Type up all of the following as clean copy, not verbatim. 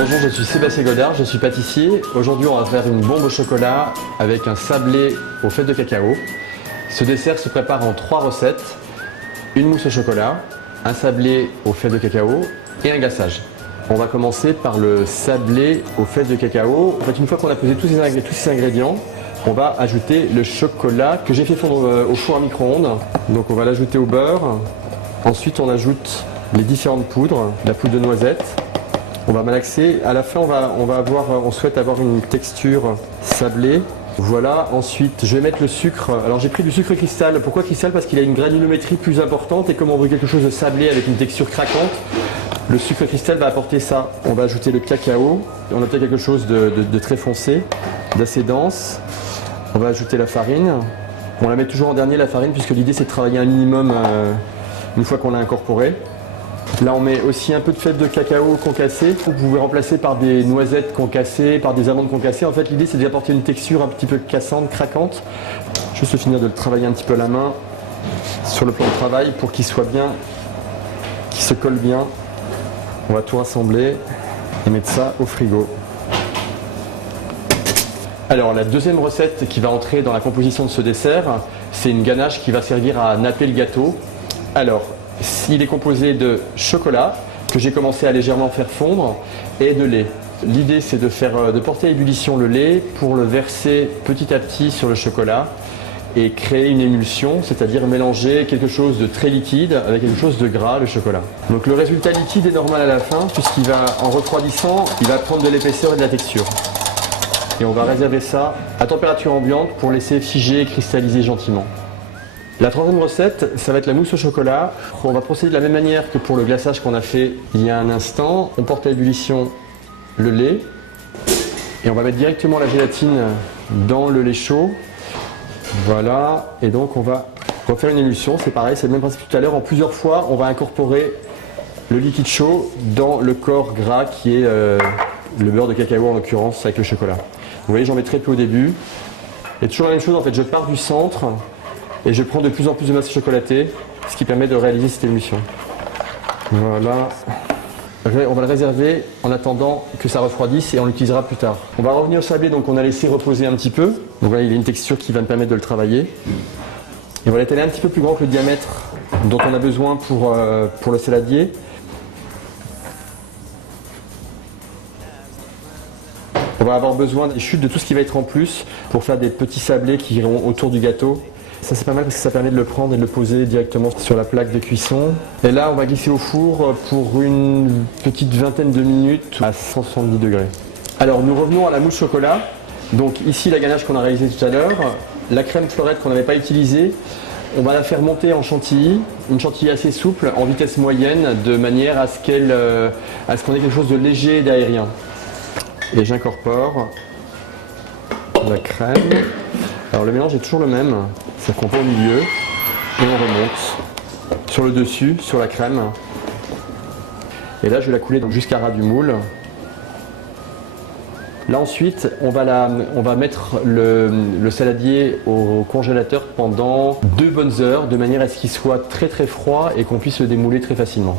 Bonjour, je suis Sébastien Godard, je suis pâtissier. Aujourd'hui, on va faire une bombe au chocolat avec un sablé aux fèves de cacao. Ce dessert se prépare en 3 recettes. Une mousse au chocolat, un sablé aux fèves de cacao et un glaçage. On va commencer par le sablé aux fèves de cacao. En fait, une fois qu'on a posé tous ces ingrédients, on va ajouter le chocolat que j'ai fait fondre au four à micro-ondes. Donc on va l'ajouter au beurre. Ensuite, on ajoute les différentes poudres, la poudre de noisette. On va malaxer. À la fin, on souhaite avoir une texture sablée. Voilà. Ensuite, je vais mettre le sucre. Alors, j'ai pris du sucre cristal. Pourquoi cristal? Parce qu'il a une granulométrie plus importante et comme on veut quelque chose de sablé avec une texture craquante, le sucre cristal va apporter ça. On va ajouter le cacao. On obtient quelque chose de très foncé, d'assez dense. On va ajouter la farine. On la met toujours en dernier, la farine, puisque l'idée c'est de travailler un minimum une fois qu'on l'a incorporé. Là, on met aussi un peu de fèves de cacao concassées. Vous pouvez remplacer par des noisettes concassées, par des amandes concassées. En fait, l'idée, c'est d'apporter une texture un petit peu cassante, craquante. Juste finir de le travailler un petit peu à la main sur le plan de travail pour qu'il soit bien, qu'il se colle bien. On va tout rassembler et mettre ça au frigo. Alors, la deuxième recette qui va entrer dans la composition de ce dessert, c'est une ganache qui va servir à napper le gâteau. Alors, il est composé de chocolat que j'ai commencé à légèrement faire fondre et de lait. L'idée c'est de porter à ébullition le lait pour le verser petit à petit sur le chocolat et créer une émulsion, c'est-à-dire mélanger quelque chose de très liquide avec quelque chose de gras, le chocolat. Donc le résultat liquide est normal à la fin puisqu'il va, en refroidissant, il va prendre de l'épaisseur et de la texture. Et on va réserver ça à température ambiante pour laisser figer et cristalliser gentiment. La troisième recette, ça va être la mousse au chocolat. On va procéder de la même manière que pour le glaçage qu'on a fait il y a un instant. On porte à ébullition le lait et on va mettre directement la gélatine dans le lait chaud. Voilà, et donc on va refaire une émulsion, c'est pareil, c'est le même principe que tout à l'heure. En plusieurs fois, on va incorporer le liquide chaud dans le corps gras qui est le beurre de cacao en l'occurrence avec le chocolat. Vous voyez, j'en mets très peu au début. Et toujours la même chose, en fait, je pars du centre. Et je prends de plus en plus de masse chocolatée, ce qui permet de réaliser cette émulsion. Voilà. On va le réserver en attendant que ça refroidisse et on l'utilisera plus tard. On va revenir au sablé, donc on a laissé reposer un petit peu. Donc voilà, il a une texture qui va me permettre de le travailler. Et on va l'étaler un petit peu plus grand que le diamètre dont on a besoin pour le saladier. On va avoir besoin des chutes de tout ce qui va être en plus pour faire des petits sablés qui iront autour du gâteau. Ça c'est pas mal parce que ça permet de le prendre et de le poser directement sur la plaque de cuisson. Et là on va glisser au four pour une petite vingtaine de minutes à 170 degrés. Alors nous revenons à la mousse chocolat. Donc ici la ganache qu'on a réalisée tout à l'heure, la crème fleurette qu'on n'avait pas utilisée, on va la faire monter en chantilly, une chantilly assez souple en vitesse moyenne de manière à ce qu'on ait quelque chose de léger et d'aérien. Et j'incorpore la crème. Alors le mélange est toujours le même, ça qu'on va au milieu et on remonte sur le dessus, sur la crème. Et là je vais la couler jusqu'à ras du moule. Là ensuite on va mettre le saladier au congélateur pendant 2 bonnes heures de manière à ce qu'il soit très très froid et qu'on puisse le démouler très facilement.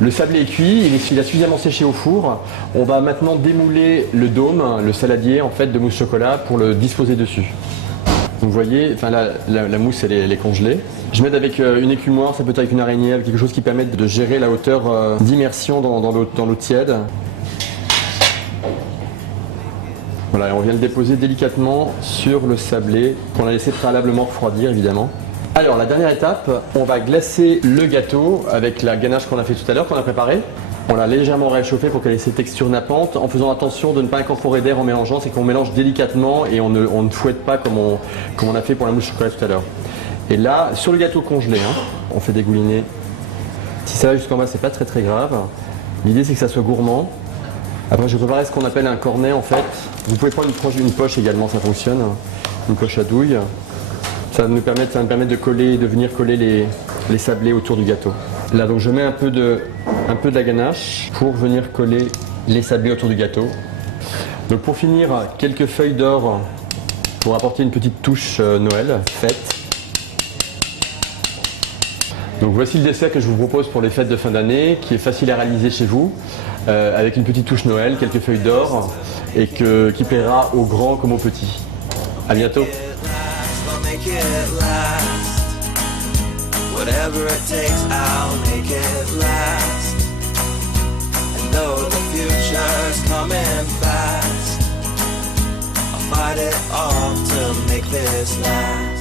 Le sablé est cuit, il a suffisamment séché au four. On va maintenant démouler le dôme, le saladier en fait de mousse chocolat pour le disposer dessus. Vous voyez, enfin la mousse elle est congelée. Je m'aide avec une écumoire, ça peut être avec une araignée, avec quelque chose qui permet de gérer la hauteur d'immersion dans l'eau tiède. Voilà, et on vient le déposer délicatement sur le sablé qu'on a laissé préalablement refroidir évidemment. Alors la dernière étape, on va glacer le gâteau avec la ganache qu'on a fait tout à l'heure, qu'on a préparée. On l'a légèrement réchauffée pour qu'elle ait cette texture nappante, en faisant attention de ne pas incorporer d'air en mélangeant, c'est qu'on mélange délicatement et on ne fouette pas comme on a fait pour la mousse chocolat tout à l'heure. Et là, sur le gâteau congelé, on fait dégouliner. Si ça va jusqu'en bas, c'est pas très très grave. L'idée c'est que ça soit gourmand. Après je vais préparer ce qu'on appelle un cornet en fait. Vous pouvez prendre une poche également, ça fonctionne. Une poche à douille. Ça va me permettre de venir coller les sablés autour du gâteau. Là donc je mets un peu de la ganache pour venir coller les sablés autour du gâteau. Donc pour finir, quelques feuilles d'or pour apporter une petite touche Noël faite. Donc voici le dessert que je vous propose pour les fêtes de fin d'année, qui est facile à réaliser chez vous, avec une petite touche Noël, quelques feuilles d'or, et qui plaira aux grands comme aux petits. À bientôt. Whatever it takes, I'll make it last. And though the future's coming fast, I'll fight it off to make this last.